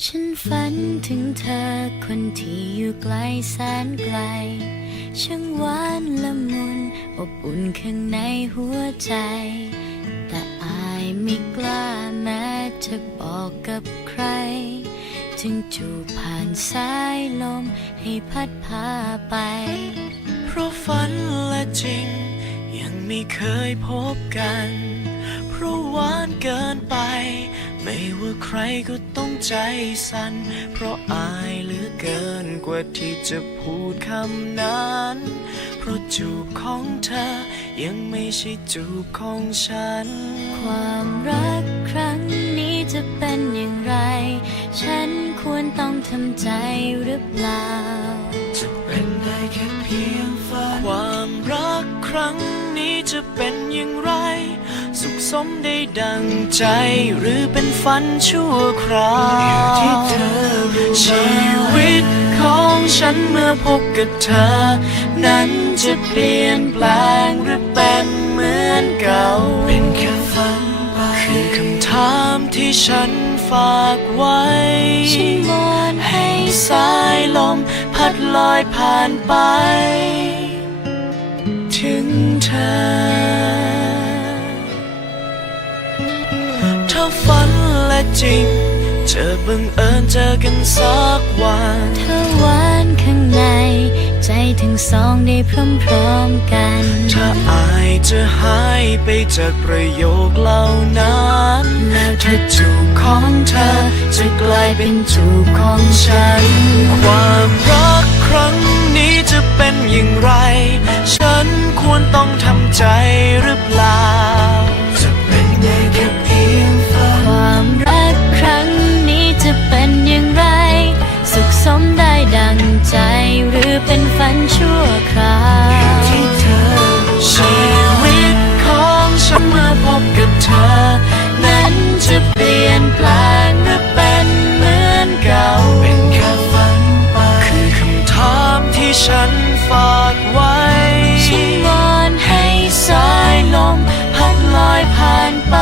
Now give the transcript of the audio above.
ฉันฝันถึงเธอคนที่อยู่ไกลแสนไกล ช่างหวานละมุนอบอุ่นข้างในหัวใจ แต่อายไม่กล้าแม้จะบอกกับใคร จึงจูบผ่านสายลมให้พัดพาไป เพราะฝันและจริง ยังไม่เคยพบกัน เพราะหวานเกินไป ไม่ว่าใครก็ต้องใจสั่น เพราะอายเหลือเกินกว่าที่จะพูดคำนั้น เพราะจูบของเธอ ยังไม่ใช่จูบของฉัน ความรักครั้งนี้จะเป็นอย่างไร ฉันควรต้องทำใจหรือเปล่า จะเป็นได้แค่เพียงฝัน ความรักครั้งนี้จะเป็นอย่างไร สมได้ดังใจหรือเป็นฝันชั่วคราวที่เธอชีวิตของฉันเมื่อพบกับเธอ นั้นจะเปลี่ยนแปลงหรือเป็นเหมือนเก่า เป็นแค่ฝันไปคือคำถามที่ฉันฝากไว้ฉันวอนให้สายลมพัดลอยผ่านไป ถึงเธอ ฝันและจริงจะบังเอิญเจอกันสักวันเธอหวานข้างใน ใจทั้งสองได้พร้อมๆกัน ถ้าอายจะหายไปจากประโยคเหล่านั้นแล้วเธถ้าอจูบของเธอจะกลายเป็นจูบของฉัน ความ grandpa.